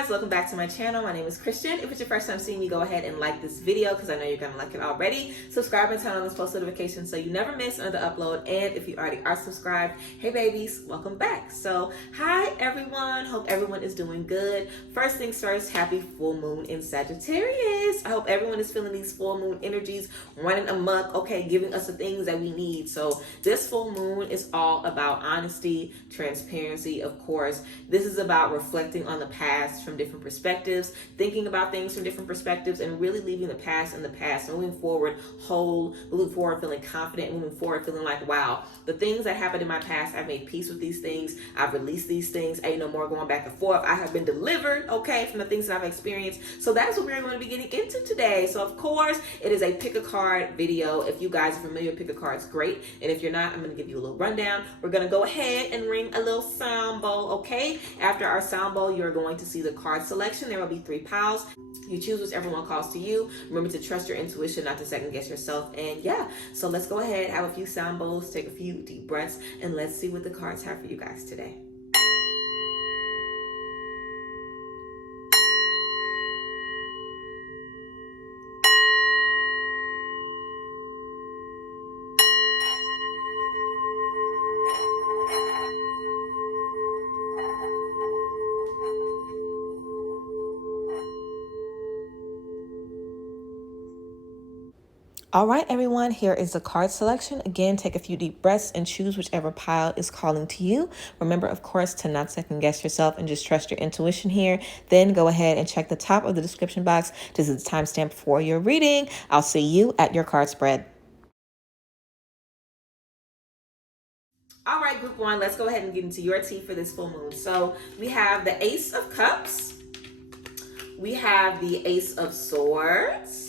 guys, welcome back to my channel. My name is Christian. If it's your first time seeing me, go ahead and like this video because I know you're gonna like it already. Subscribe and turn on those post notifications so you never miss another upload. And if you already are subscribed, hey babies, welcome back. So hi everyone, hope everyone is doing good. First things first, happy full moon in Sagittarius. I hope everyone is feeling these full moon energies running amok, okay, giving us the things that we need. So this full moon is all about honesty, transparency, of course. This is about reflecting on the past from different perspectives, thinking about things from different perspectives, and really leaving the past in the past, moving forward whole, moving forward feeling confident, moving forward feeling like, wow, the things that happened in my past, I've made peace with these things, I've released these things, ain't no more going back and forth. I have been delivered, okay, from the things that I've experienced. So that's what we're going to be getting into today. So of course, it is a pick a card video. If you guys are familiar with pick a cards, great. And if you're not, I'm going to give you a little rundown. We're going to go ahead and ring a little sound bowl, okay? After our sound bowl, you're going to see the card selection. There will be 3 piles. You choose whichever one calls to you. Remember to trust your intuition, not to second guess yourself. And yeah, so let's go ahead, have a few sound bowls, take a few deep breaths, and let's see what the cards have for you guys today. All right, everyone, here is the card selection. Again, take a few deep breaths and choose whichever pile is calling to you. Remember, of course, to not second guess yourself and just trust your intuition here. Then go ahead and check the top of the description box. This is the timestamp for your reading. I'll see you at your card spread. All right, group 1, let's go ahead and get into your tea for this full moon. So we have the Ace of Cups. We have the Ace of Swords.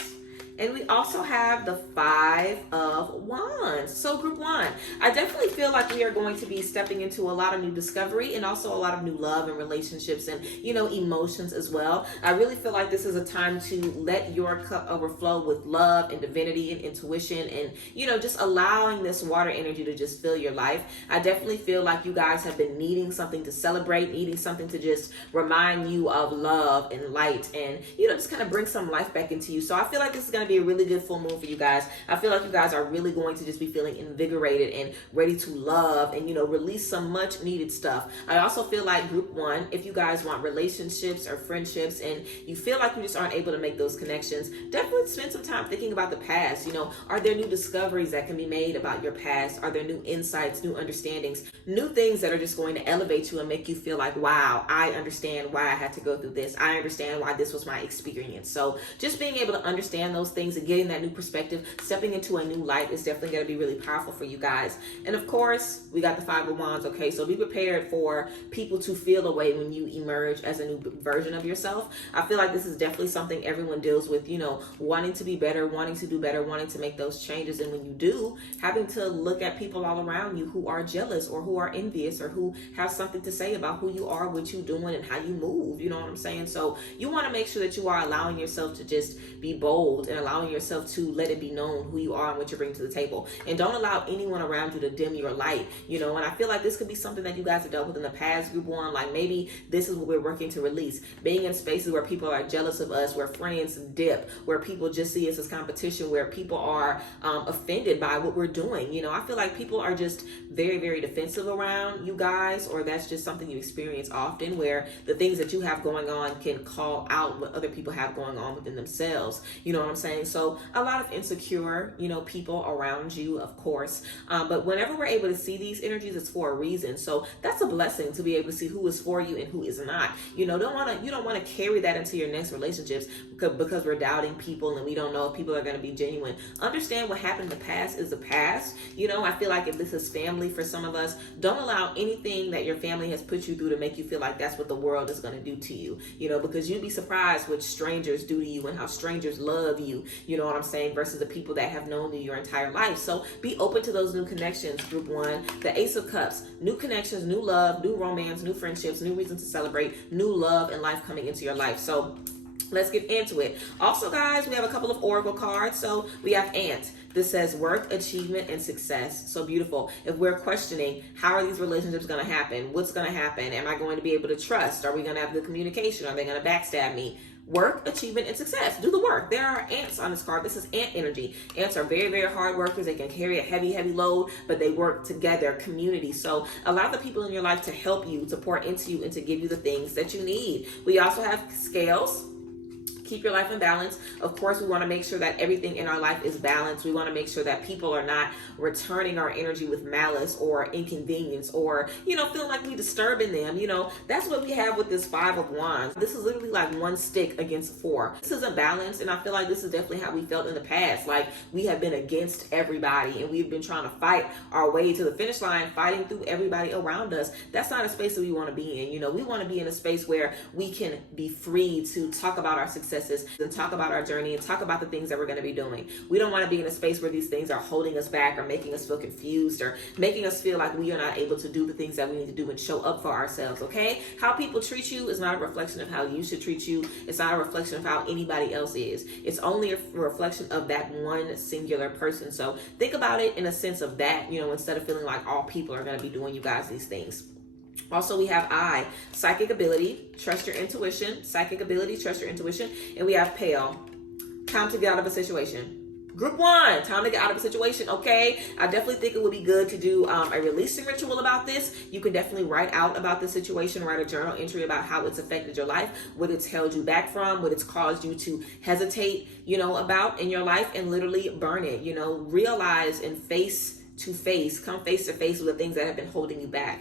And we also have the 5 of Wands. So group 1, I definitely feel like we are going to be stepping into a lot of new discovery and also a lot of new love and relationships and, you know, emotions as well. I really feel like this is a time to let your cup overflow with love and divinity and intuition and, you know, just allowing this water energy to just fill your life. I definitely feel like you guys have been needing something to celebrate, needing something to just remind you of love and light and, you know, just kind of bring some life back into you. So I feel like this is going to be a really good full moon for you guys. I feel like you guys are really going to just be feeling invigorated and ready to love and, you know, release some much needed stuff. I also feel like group 1, if you guys want relationships or friendships and you feel like you just aren't able to make those connections, definitely spend some time thinking about the past. You know, are there new discoveries that can be made about your past? Are there new insights, new understandings, new things that are just going to elevate you and make you feel like, wow, I understand why I had to go through this. I understand why this was my experience. So just being able to understand those things and getting that new perspective, stepping into a new light is definitely going to be really powerful for you guys. And of course, we got the 5 of Wands, okay? So be prepared for people to feel a way when you emerge as a new version of yourself. I feel like this is definitely something everyone deals with, you know, wanting to be better, wanting to do better, wanting to make those changes. And when you do, having to look at people all around you who are jealous or who are envious or who have something to say about who you are, what you're doing, and how you move. You know what I'm saying? So you want to make sure that you are allowing yourself to just be bold and allowing yourself to let it be known who you are and what you bring to the table. And don't allow anyone around you to dim your light, you know. And I feel like this could be something that you guys have dealt with in the past, group 1. Like maybe this is what we're working to release. Being in spaces where people are jealous of us, where friends dip, where people just see us as competition, where people are offended by what we're doing. You know, I feel like people are just very, very defensive around you guys, or that's just something you experience often, where the things that you have going on can call out what other people have going on within themselves. You know what I'm saying? So a lot of insecure, you know, people around you, of course. But whenever we're able to see these energies, it's for a reason. So that's a blessing to be able to see who is for you and who is not. You know, you don't want to carry that into your next relationships because we're doubting people and we don't know if people are going to be genuine. Understand what happened in the past is the past. You know, I feel like if this is family for some of us, don't allow anything that your family has put you through to make you feel like that's what the world is going to do to you. You know, because you'd be surprised what strangers do to you and how strangers love you. You know what I'm saying? Versus the people that have known you your entire life. So be open to those new connections, group 1. The Ace of Cups, new connections, new love, new romance, new friendships, new reasons to celebrate, new love and life coming into your life. So Let's get into it. Also, guys, we have a couple of oracle cards. So we have Ant. This says work, achievement, and success. So beautiful. If we're questioning, how are these relationships going to happen? What's going to happen? Am I going to be able to trust? Are we going to have good communication? Are they going to backstab me? Work, achievement, and success. Do the work. There are ants on this card. This is ant energy. Ants are very, very hard workers. They can carry a heavy, heavy load, but they work together, community. So allow the people in your life to help you, to pour into you, and to give you the things that you need. We also have scales. Keep your life in balance. Of course, we want to make sure that everything in our life is balanced. We want to make sure that people are not returning our energy with malice or inconvenience or, feeling like we disturbing them. That's what we have with this 5 of Wands. This is literally like one stick against 4. This isn't balanced, and I feel like this is definitely how we felt in the past. Like we have been against everybody, and we've been trying to fight our way to the finish line, fighting through everybody around us. That's not a space that we want to be in. We want to be in a space where we can be free to talk about our success and talk about our journey and talk about the things that we're going to be doing. We don't want to be in a space where these things are holding us back or making us feel confused or making us feel like we are not able to do the things that we need to do and show up for ourselves, okay? How people treat you is not a reflection of how you should treat you. It's not a reflection of how anybody else is. It's only a reflection of that one singular person. So think about it in a sense of that, instead of feeling like all people are going to be doing you guys these things. Also, we have I, psychic ability, trust your intuition, psychic ability, trust your intuition. And we have Pale, time to get out of a situation. Group 1, time to get out of a situation, okay? I definitely think it would be good to do a releasing ritual about this. You can definitely write out about the situation, write a journal entry about how it's affected your life, what it's held you back from, what it's caused you to hesitate, about in your life, and literally burn it, realize and come face to face with the things that have been holding you back.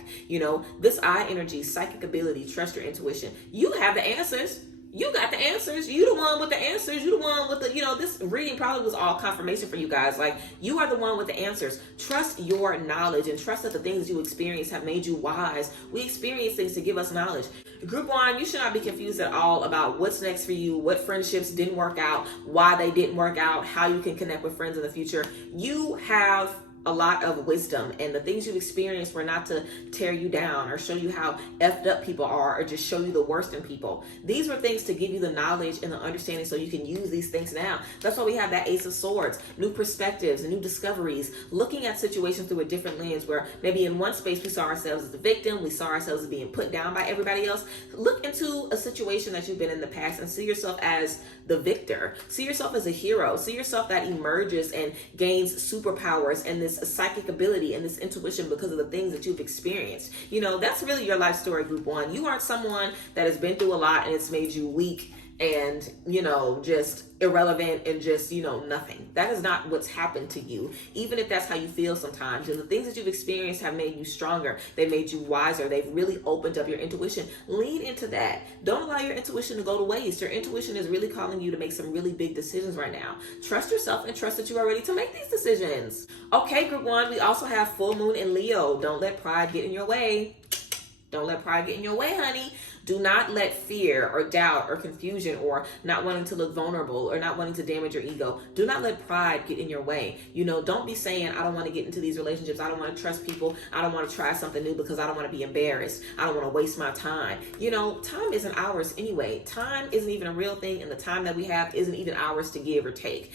This I energy, psychic ability, trust your intuition. You have the answers. You got the answers. You the one with the answers. You the one with the, this reading probably was all confirmation for you guys. Like, you are the one with the answers. Trust your knowledge and trust that the things you experience have made you wise. We experience things to give us knowledge. Group 1, you should not be confused at all about what's next for you, what friendships didn't work out, why they didn't work out, how you can connect with friends in the future. You have a lot of wisdom, and the things you've experienced were not to tear you down or show you how effed up people are or just show you the worst in people. These were things to give you the knowledge and the understanding so you can use these things now. That's why we have that Ace of Swords, new perspectives, new discoveries, looking at situations through a different lens, where maybe in one space we saw ourselves as the victim, we saw ourselves as being put down by everybody else. Look into a situation that you've been in the past and see yourself as the victor. See yourself as a hero. See yourself that emerges and gains superpowers and this psychic ability and this intuition because of the things that you've experienced. That's really your life story, Group 1. You aren't someone that has been through a lot and it's made you weak and, just irrelevant and just, nothing. That is not what's happened to you, even if that's how you feel sometimes. And the things that you've experienced have made you stronger. They've made you wiser. They've really opened up your intuition. Lean into that. Don't allow your intuition to go to waste. Your intuition is really calling you to make some really big decisions right now. Trust yourself and trust that you are ready to make these decisions. Okay, Group 1, we also have full moon in Leo. Don't let pride get in your way. Don't let pride get in your way, honey. Do not let fear or doubt or confusion or not wanting to look vulnerable or not wanting to damage your ego. Do not let pride get in your way. Don't be saying, I don't want to get into these relationships. I don't want to trust people. I don't want to try something new because I don't want to be embarrassed. I don't want to waste my time. Time isn't ours anyway. Time isn't even a real thing, and the time that we have isn't even ours to give or take.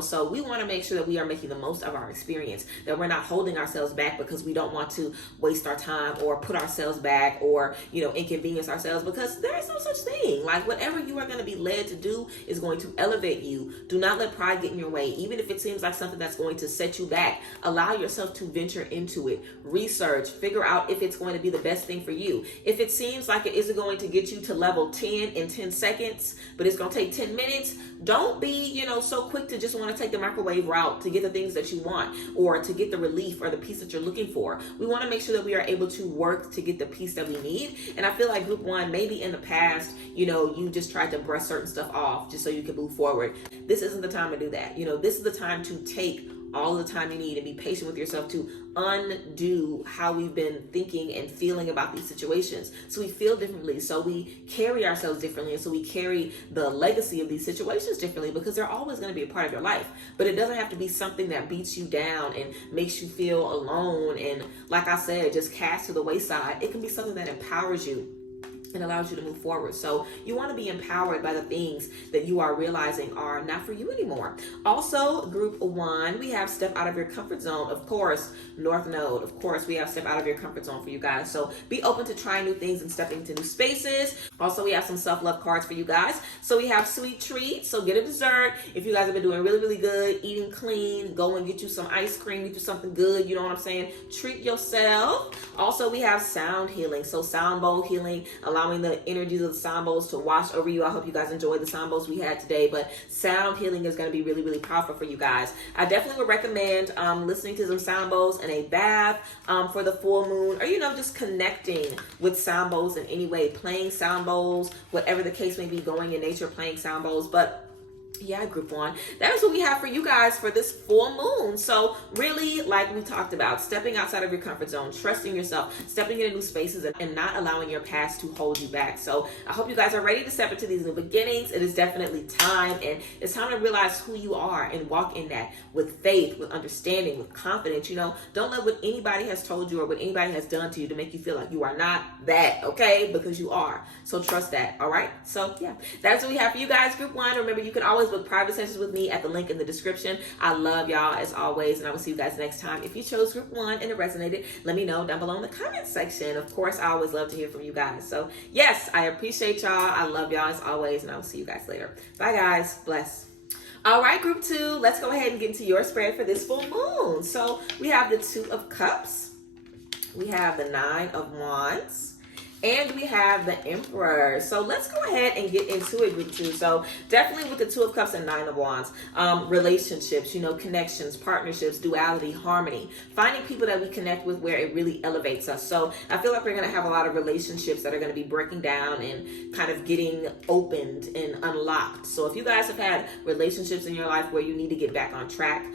So we want to make sure that we are making the most of our experience, that we're not holding ourselves back because we don't want to waste our time or put ourselves back or, inconvenience ourselves, because there is no such thing. Like, whatever you are going to be led to do is going to elevate you. Do not let pride get in your way. Even if it seems like something that's going to set you back, allow yourself to venture into it. Research, figure out if it's going to be the best thing for you. If it seems like it isn't going to get you to level 10 in 10 seconds, but it's going to take 10 minutes, don't be, so quick to just want to take the microwave route to get the things that you want or to get the relief or the peace that you're looking for. We want to make sure that we are able to work to get the peace that we need. And I feel like Group 1, maybe in the past, you just tried to brush certain stuff off just so you can move forward. This isn't the time to do that. This is the time to take all the time you need and be patient with yourself to undo how we've been thinking and feeling about these situations. So we feel differently, so we carry ourselves differently, and so we carry the legacy of these situations differently, because they're always going to be a part of your life. But it doesn't have to be something that beats you down and makes you feel alone and, like I said, just cast to the wayside. It can be something that empowers you and allows you to move forward. So you want to be empowered by the things that you are realizing are not for you anymore. Also, group 1, we have step out of your comfort zone. Of course, North Node. Of course, we have step out of your comfort zone for you guys. So be open to trying new things and stepping into new spaces. Also, we have some self-love cards for you guys. So we have sweet treats. So get a dessert. If you guys have been doing really, really good, eating clean, go and get you some ice cream, get you something good. You know what I'm saying? Treat yourself. Also, we have sound healing. So sound bowl healing, allowing the energies of the sound bowls to wash over you. I hope you guys enjoyed the sound bowls we had today, but sound healing is going to be really, really powerful for you guys. I definitely would recommend listening to some sound bowls in a bath for the full moon, or, you know, just connecting with sound bowls in any way, playing sound bowls, whatever the case may be, going in nature, playing sound bowls. But yeah, group 1, that is what we have for you guys for this full moon. So really, like we talked about, stepping outside of your comfort zone, trusting yourself, stepping into new spaces, and not allowing your past to hold you back. So I hope you guys are ready to step into these new beginnings. It is definitely time, and it's time to realize who you are and walk in that with faith, with understanding, with confidence. You know, don't let what anybody has told you or what anybody has done to you to make you feel like you are not that, okay? Because you are. So trust that, all right? So yeah, that's what we have for you guys, group 1. Remember, you can always book private sessions with me at the link in the description. I love y'all as always, and I will see you guys next time. If you chose group 1 and it resonated, let me know down below in the comment section. Of course, I always love to hear from you guys. So yes, I appreciate y'all. I love y'all as always, and I will see you guys later. Bye guys. Bless. All right, group 2, let's go ahead and get into your spread for this full moon. So we have the 2 of Cups, we have the 9 of Wands, and we have the Emperor. So let's go ahead and get into it, group 2. So definitely with the 2 of Cups and 9 of Wands, relationships, you know, connections, partnerships, duality, harmony, finding people that we connect with where it really elevates us. So I feel like we're going to have a lot of relationships that are going to be breaking down and kind of getting opened and unlocked. So if you guys have had relationships in your life where you need to get back on track,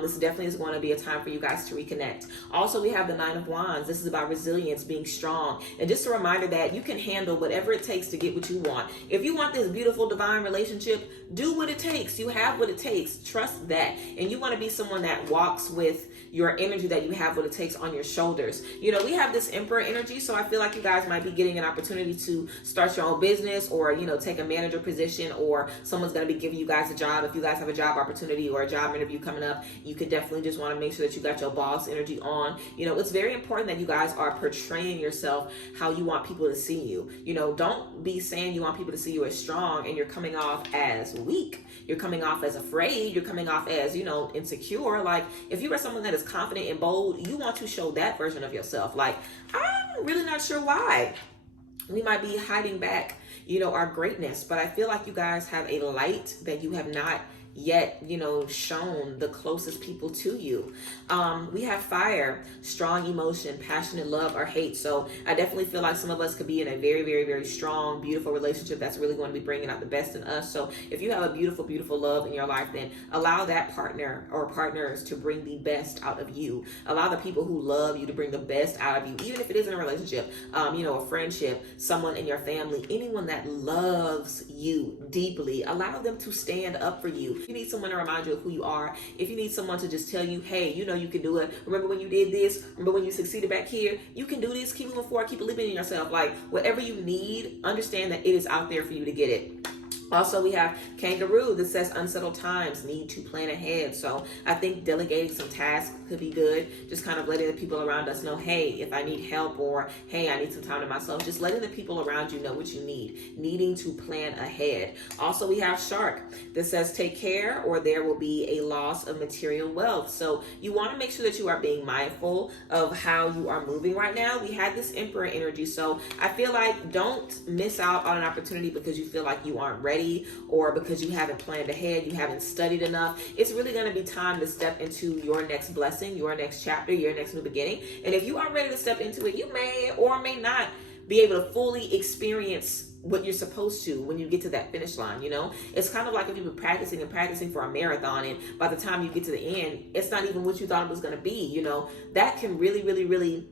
this definitely is going to be a time for you guys to reconnect. Also, we have the 9 of Wands. This is about resilience, being strong, and just a reminder that you can handle whatever it takes to get what you want. If you want this beautiful divine relationship, do what it takes. You have what it takes. Trust that. And you want to be someone that walks with your energy, that you have what it takes on your shoulders. You know, we have this Emperor energy, so I feel like you guys might be getting an opportunity to start your own business, or, you know, take a manager position, or someone's going to be giving you guys a job. If you guys have a job opportunity or a job interview coming up, you could definitely just want to make sure that you got your boss energy on. You know, it's very important that you guys are portraying yourself how you want people to see you. You know, don't be saying you want people to see you as strong and you're coming off as weak. You're coming off as afraid. You're coming off as, you know, insecure. Like, if you are someone that is confident and bold, you want to show that version of yourself. Like, I'm really not sure why we might be hiding back, you know, our greatness, but I feel like you guys have a light that you have not yet, you know, shown the closest people to you. We have fire, strong emotion, passionate love or hate. So I definitely feel like some of us could be in a very, very, very strong, beautiful relationship that's really going to be bringing out the best in us. So if you have a beautiful, beautiful love in your life, then allow that partner or partners to bring the best out of you. Allow the people who love you to bring the best out of you, even if it isn't a relationship, you know, a friendship, someone in your family, anyone that loves you deeply. Allow them to stand up for you. If you need someone to remind you of who you are, if you need someone to just tell you, hey, you know you can do it. Remember when you did this? Remember when you succeeded back here? You can do this. Keep moving forward. Keep believing in yourself. Like, whatever you need, understand that it is out there for you to get it. Also, we have Kangaroo that says unsettled times, need to plan ahead. So I think delegating some tasks could be good. Just kind of letting the people around us know, hey, if I need help, or hey, I need some time to myself. Just letting the people around you know what you need. Needing to plan ahead. Also, we have Shark that says take care or there will be a loss of material wealth. So you want to make sure that you are being mindful of how you are moving right now. We had this Emperor energy. So I feel like don't miss out on an opportunity because you feel like you aren't ready, or because you haven't planned ahead, you haven't studied enough. It's really going to be time to step into your next blessing, your next chapter, your next new beginning. And if you are ready to step into it, you may or may not be able to fully experience what you're supposed to when you get to that finish line. You know, it's kind of like if you've been practicing and practicing for a marathon, and by the time you get to the end, it's not even what you thought it was going to be. You know, that can really, really, really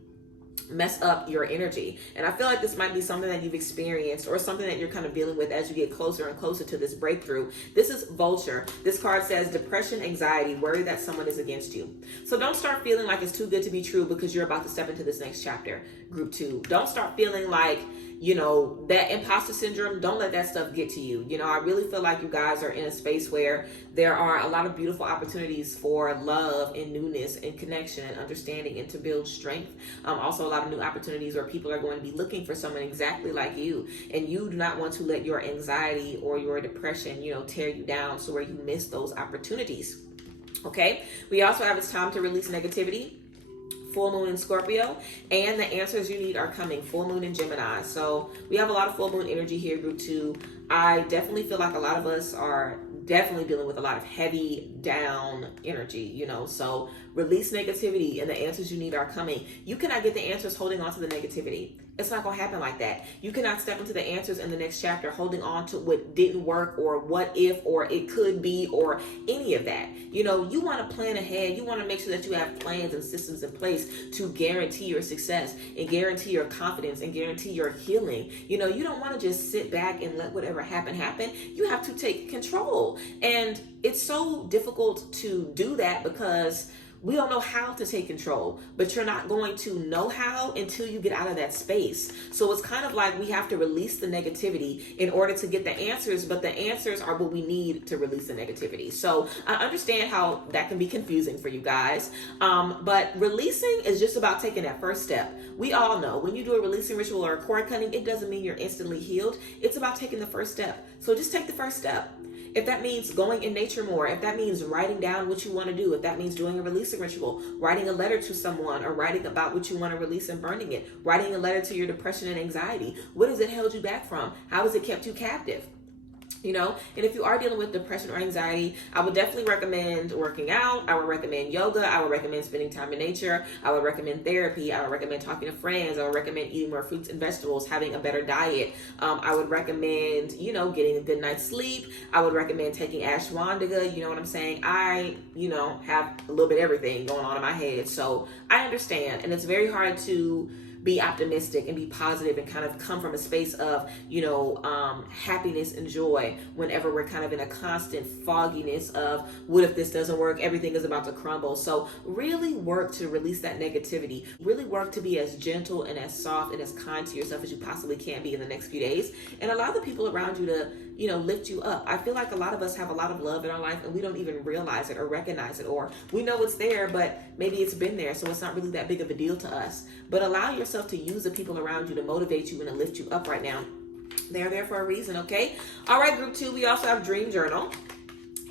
mess up your energy. And I feel like this might be something that you've experienced, or something that you're kind of dealing with as you get closer and closer to this breakthrough. This is Vulture. This card says depression, anxiety, worry that someone is against you. So don't start feeling like it's too good to be true because you're about to step into this next chapter, group 2. Don't start feeling like that imposter syndrome, don't let that stuff get to you. I really feel like you guys are in a space where there are a lot of beautiful opportunities for love and newness and connection and understanding and to build strength. Also a lot of new opportunities where people are going to be looking for someone exactly like you, and you do not want to let your anxiety or your depression, tear you down so where you miss those opportunities. Okay, we also have it's time to release negativity. Full moon in Scorpio, and the answers you need are coming. Full moon in Gemini. So we have a lot of full moon energy here, group 2. I definitely feel like a lot of us are definitely dealing with a lot of heavy down energy, so release negativity and the answers you need are coming. You cannot get the answers holding on to the negativity. It's not going to happen like that. You cannot step into the answers in the next chapter holding on to what didn't work or what if or it could be or any of that. You want to plan ahead. You want to make sure that you have plans and systems in place to guarantee your success and guarantee your confidence and guarantee your healing. You don't want to just sit back and let whatever happen. You have to take control. And it's so difficult to do that because we don't know how to take control, but you're not going to know how until you get out of that space. So it's kind of like we have to release the negativity in order to get the answers, but the answers are what we need to release the negativity. So I understand how that can be confusing for you guys, but releasing is just about taking that first step. We all know when you do a releasing ritual or a cord cutting, it doesn't mean you're instantly healed. It's about taking the first step. So just take the first step. If that means going in nature more, if that means writing down what you want to do, if that means doing a releasing ritual, writing a letter to someone or writing about what you want to release and burning it, writing a letter to your depression and anxiety, what has it held you back from? How has it kept you captive? And if you are dealing with depression or anxiety, I would definitely recommend working out. I would recommend yoga. I would recommend spending time in nature. I would recommend therapy. I would recommend talking to friends. I would recommend eating more fruits and vegetables, having a better diet. I would recommend, getting a good night's sleep. I would recommend taking ashwagandha. You know what I'm saying? I, have a little bit of everything going on in my head. So I understand. And it's very hard to be optimistic and be positive and kind of come from a space of, happiness and joy whenever we're kind of in a constant fogginess of what if this doesn't work? Everything is about to crumble. So really work to release that negativity. Really work to be as gentle and as soft and as kind to yourself as you possibly can be in the next few days. And allow the people around you to, lift you up. I feel like a lot of us have a lot of love in our life and we don't even realize it or recognize it, or we know it's there, but maybe it's been there. So it's not really that big of a deal to us. But allow yourself to use the people around you to motivate you and to lift you up right now. They're there for a reason, okay? All right, group 2, we also have dream journal.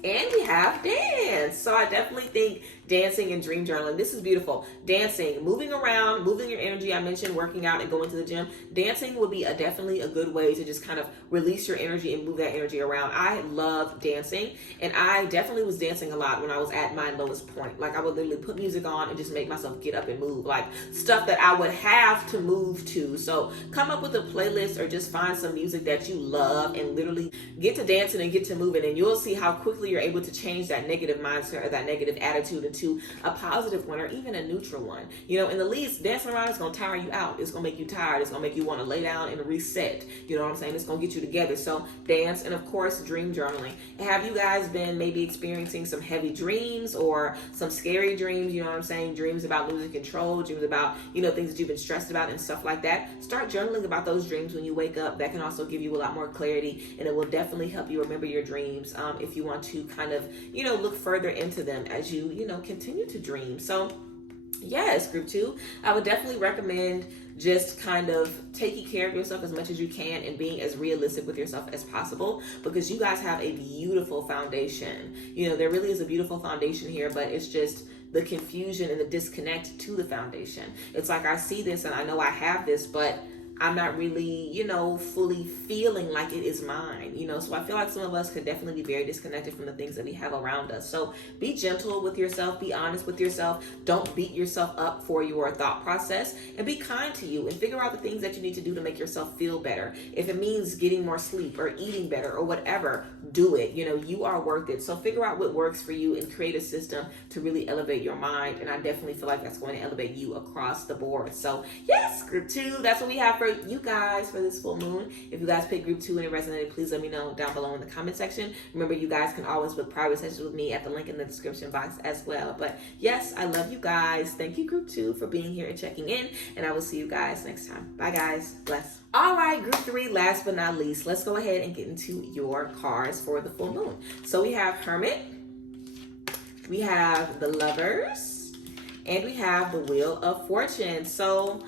And we have dance. So I definitely think dancing and dream journaling, this is beautiful. Dancing, moving around, moving your energy. I mentioned working out and going to the gym. Dancing would be definitely a good way to just kind of release your energy and move that energy around. I love dancing, and I definitely was dancing a lot when I was at my lowest point. Like I would literally put music on and just make myself get up and move, like stuff that I would have to move to. So come up with a playlist or just find some music that you love and literally get to dancing and get to moving, and you'll see how quickly you're able to change that negative mindset or that negative attitude into a positive one or even a neutral one. In the least, dancing around is going to tire you out. It's going to make you tired. It's going to make you want to lay down and reset. You know what I'm saying? It's going to get you together. So dance, and of course, dream journaling. Have you guys been maybe experiencing some heavy dreams or some scary dreams? You know what I'm saying? Dreams about losing control, dreams about, things that you've been stressed about and stuff like that. Start journaling about those dreams when you wake up. That can also give you a lot more clarity, and it will definitely help you remember your dreams if you want to kind of, look further into them as you, continue to dream. So yes, group 2, I would definitely recommend just kind of taking care of yourself as much as you can and being as realistic with yourself as possible, because you guys have a beautiful foundation. There really is a beautiful foundation here, but it's just the confusion and the disconnect to the foundation. It's like I see this and I know I have this, but I'm not really, fully feeling like it is mine, so I feel like some of us could definitely be very disconnected from the things that we have around us. So be gentle with yourself, be honest with yourself, don't beat yourself up for your thought process, and be kind to you and figure out the things that you need to do to make yourself feel better. If it means getting more sleep or eating better or whatever, do it. You are worth it. So figure out what works for you and create a system to really elevate your mind. And I definitely feel like that's going to elevate you across the board. So yes, group 2, that's what we have for you guys for this full moon. If you guys picked group 2 and it resonated, please let me me know down below in the comment section. Remember, you guys can always book private sessions with me at the link in the description box as well. But yes, I love you guys. Thank you, group 2, for being here and checking in. And I will see you guys next time. Bye, guys. Bless. All right, group 3, last but not least, let's go ahead and get into your cards for the full moon. So we have Hermit, we have the Lovers, and we have the Wheel of Fortune. So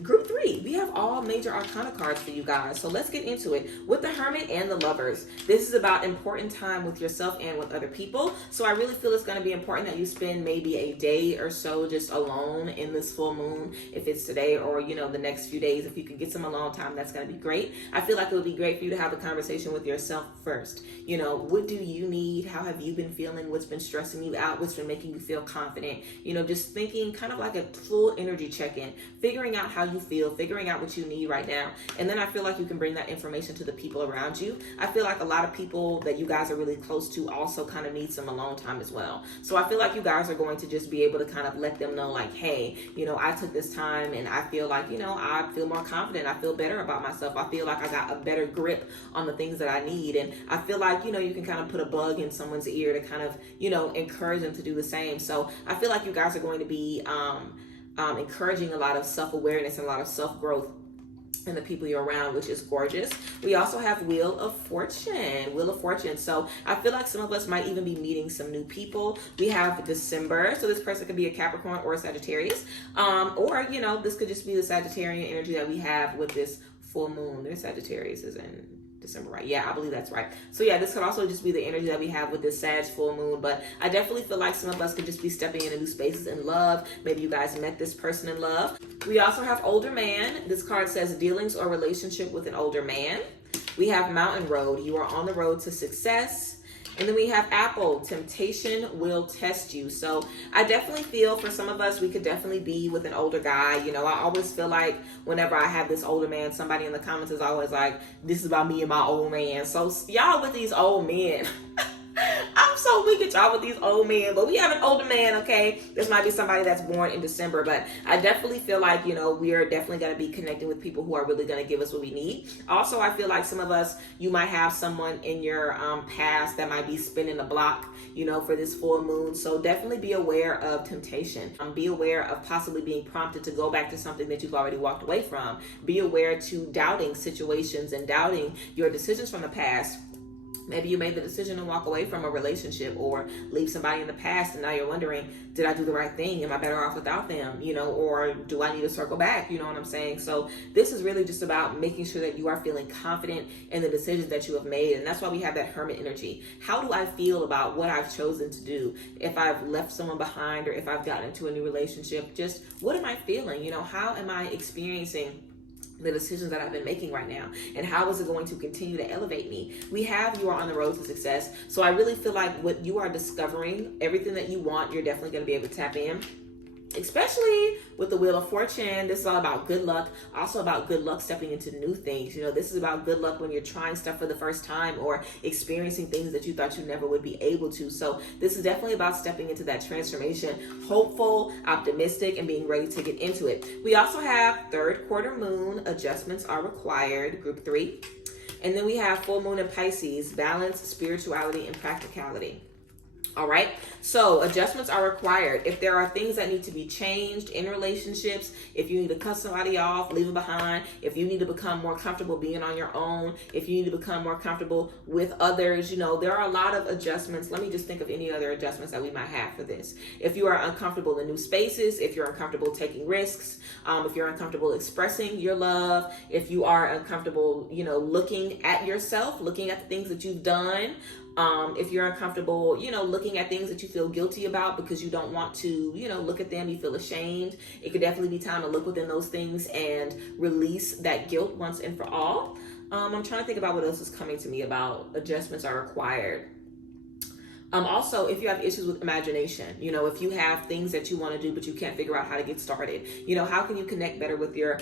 group 3, we have all major arcana cards for you guys. So let's get into it. With the Hermit and the Lovers, this is about important time with yourself and with other people. So I really feel it's going to be important that you spend maybe a day or so just alone in this full moon. If it's today or, you know, the next few days, if you can get some alone time, that's going to be great. I feel like it would be great for you to have a conversation with yourself first. You know, what do you need? How have you been feeling? What's been stressing you out? What's been making you feel confident? You know, just thinking kind of like a full energy check-in, figuring out how you feel, figuring out what you need right now. And then I feel like you can bring that information to the people around you. I feel like a lot of people that you guys are really close to also kind of need some alone time as well. So I feel like you guys are going to just be able to kind of let them know like, hey, you know, I took this time and I feel like, you know, I feel more confident. I feel better about myself. I feel like I got a better grip on the things that I need. And I feel like, you know, you can kind of put a bug in someone's ear to kind of, you know, encourage them to do the same. So I feel like you guys are going to be encouraging a lot of self-awareness and a lot of self-growth in the people you're around, which is gorgeous. We also have Wheel of Fortune. Wheel of Fortune. So I feel like some of us might even be meeting some new people. We have December. So this person could be a Capricorn or a Sagittarius. Or, you know, this could just be the Sagittarian energy that we have with this full moon. There's Sagittarius is in December, right? Yeah, I believe that's right. So yeah, this could also just be the energy that we have with this Sag full moon, but I definitely feel like some of us could just be stepping into new spaces in love. Maybe you guys met this person in love. We also have Older Man. This card says dealings or relationship with an older man. We have Mountain Road. You are on the road to success. And then we have Apple, temptation will test you. So I definitely feel for some of us, we could definitely be with an older guy. You know, I always feel like whenever I have this older man, somebody in the comments is always like, this is about me and my old man. So y'all with these old men. I'm so weak at y'all with these old men, but we have an older man, okay? This might be somebody that's born in December, but I definitely feel like, you know, we are definitely going to be connecting with people who are really going to give us what we need. Also, I feel like some of us, you might have someone in your past that might be spinning the block, you know, for this full moon. So definitely be aware of temptation. Be aware of possibly being prompted to go back to something that you've already walked away from. Be aware to doubting situations and doubting your decisions from the past. Maybe you made the decision to walk away from a relationship or leave somebody in the past, and now you're wondering, did I do the right thing? Am I better off without them? You know, or do I need to circle back? You know what I'm saying? So this is really just about making sure that you are feeling confident in the decisions that you have made. And that's why we have that Hermit energy. How do I feel about what I've chosen to do? If I've left someone behind or if I've gotten into a new relationship, just what am I feeling? You know, how am I experiencing the decisions that I've been making right now, and how is it going to continue to elevate me? We have you are on the road to success. So I really feel like what you are discovering, everything that you want, you're definitely going to be able to tap in. Especially with the Wheel of Fortune, this is all about good luck. Also about good luck stepping into new things. You know, this is about good luck when you're trying stuff for the first time or experiencing things that you thought you never would be able to. So this is definitely about stepping into that transformation, hopeful, optimistic, and being ready to get into it. We also have third quarter moon, adjustments are required, group 3. And then we have full moon in Pisces, balance, spirituality, and practicality. All right, so adjustments are required. If there are things that need to be changed in relationships, if you need to cut somebody off, leave them behind, if you need to become more comfortable being on your own, if you need to become more comfortable with others, you know, there are a lot of adjustments. Let me just think of any other adjustments that we might have for this. If you are uncomfortable in new spaces, if you're uncomfortable taking risks, if you're uncomfortable expressing your love, if you are uncomfortable, you know, looking at yourself, looking at the things that you've done, if you're uncomfortable, you know, looking at things that you feel guilty about because you don't want to, you know, look at them, you feel ashamed. It could definitely be time to look within those things and release that guilt once and for all. I'm trying to think about what else is coming to me about adjustments are required. Also, if you have issues with imagination, if you have things that you want to do but you can't figure out how to get started, how can you connect better with your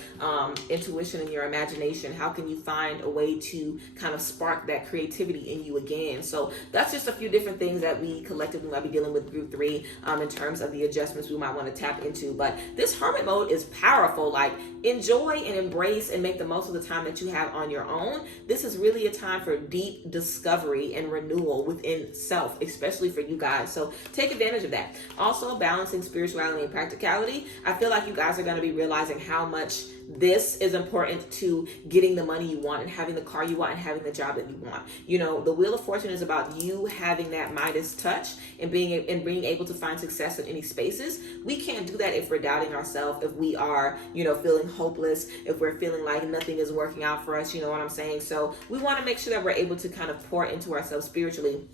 intuition and your imagination? How can you find a way to kind of spark that creativity in you again? So that's just a few different things that we collectively might be dealing with group 3 in terms of the adjustments we might want to tap into. But this hermit mode is powerful. Like, enjoy and embrace and make the most of the time that you have on your own. This is really a time for deep discovery and renewal within self, especially for you guys. So take advantage of that. Also, balancing spirituality and practicality. I feel like you guys are going to be realizing how much this is important to getting the money you want and having the car you want and having the job that you want. The Wheel of Fortune is about you having that Midas touch and being able to find success in any spaces. We can't do that if we're doubting ourselves, if we are, feeling hopeless, if we're feeling like nothing is working out for us, you know what I'm saying? So we want to make sure that we're able to kind of pour into ourselves spiritually.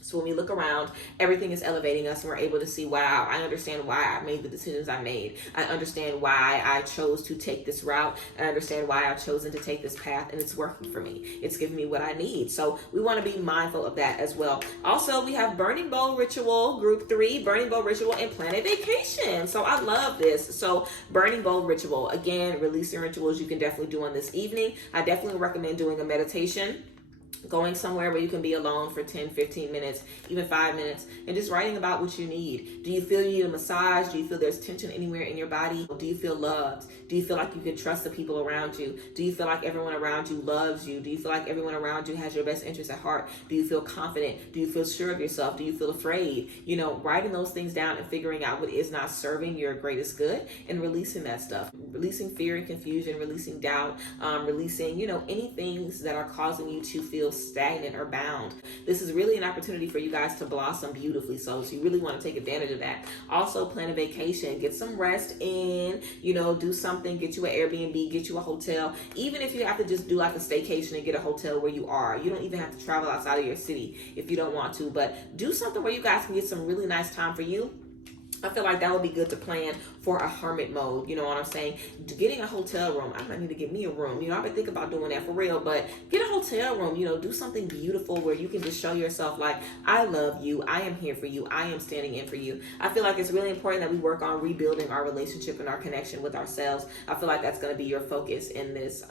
So when we look around, everything is elevating us and we're able to see, wow, I understand why I made the decisions I made. I understand why I chose to take this route. I understand why I've chosen to take this path, and it's working for me. It's giving me what I need. So we want to be mindful of that as well. Also, we have Burning Bowl Ritual, Group 3, Burning Bowl Ritual, and Plan a Vacation. So I love this. So Burning Bowl Ritual, again, releasing rituals you can definitely do on this evening. I definitely recommend doing a meditation, going somewhere where you can be alone for 10, 15 minutes, even 5 minutes, and just writing about what you need. Do you feel you need a massage? Do you feel there's tension anywhere in your body? Do you feel loved? Do you feel like you can trust the people around you? Do you feel like everyone around you loves you? Do you feel like everyone around you has your best interests at heart? Do you feel confident? Do you feel sure of yourself? Do you feel afraid? Writing those things down and figuring out what is not serving your greatest good and releasing that stuff. Releasing fear and confusion, releasing doubt, releasing, any things that are causing you to feel stagnant or bound. This is really an opportunity for you guys to blossom beautifully. So you really want to take advantage of that. Also, plan a vacation, get some rest in, do something, get you an Airbnb, get you a hotel. Even if you have to just do like a staycation and get a hotel where you are, you don't even have to travel outside of your city if you don't want to, but do something where you guys can get some really nice time for you. I feel like that would be good to plan for a hermit mode. You know what I'm saying? Getting a hotel room. I might need to get me a room. I've been thinking about doing that for real, but get a hotel room, do something beautiful where you can just show yourself like, I love you. I am here for you. I am standing in for you. I feel like it's really important that we work on rebuilding our relationship and our connection with ourselves. I feel like that's going to be your focus in this,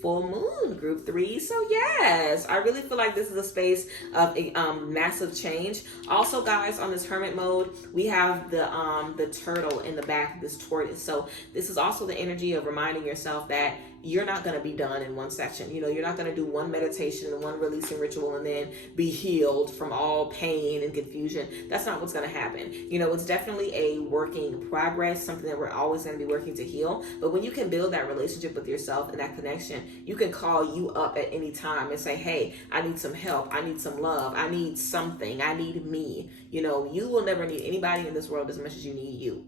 full moon, Group 3. So yes, I really feel like this is a space of a massive change. Also, guys, on this hermit mode, we have the turtle in the back, this tortoise. So this is also the energy of reminding yourself that you're not going to be done in one section. You're not going to do one meditation and one releasing ritual and then be healed from all pain and confusion. That's not what's going to happen. It's definitely a working progress, something that we're always going to be working to heal. But when you can build that relationship with yourself and that connection, you can call you up at any time and say, hey, I need some help. I need some love. I need something. I need me. You will never need anybody in this world as much as you need you.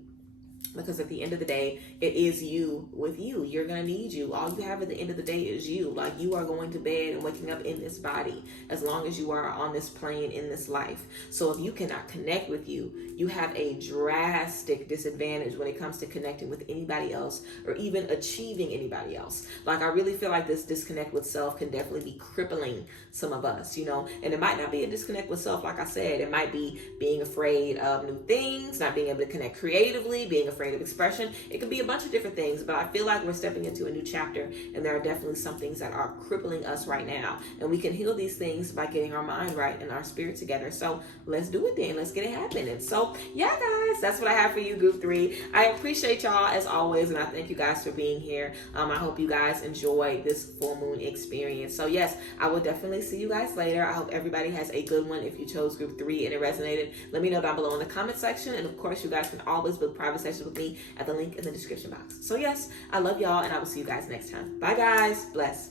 Because at the end of the day, it is you with you. You're going to need you. All you have at the end of the day is you. Like, you are going to bed and waking up in this body as long as you are on this plane in this life. So if you cannot connect with you, you have a drastic disadvantage when it comes to connecting with anybody else or even achieving anybody else. Like, I really feel like this disconnect with self can definitely be crippling some of us, and it might not be a disconnect with self. Like I said, it might be being afraid of new things, not being able to connect creatively, being afraid of expression. It could be a bunch of different things, but I feel like we're stepping into a new chapter, and there are definitely some things that are crippling us right now, and we can heal these things by getting our mind right and our spirit together. So let's do it then. Let's get it happening. So yeah, guys, that's what I have for you, Group 3. I appreciate y'all as always, and I thank you guys for being here. I hope you guys enjoy this full moon experience. So yes, I will definitely see you guys later. I hope everybody has a good one. If you chose Group 3 and it resonated, let me know down below in the comment section, and of course, you guys can always book private sessions with me at the link in the description box. So yes, I love y'all, and I will see you guys next time. Bye guys. Bless.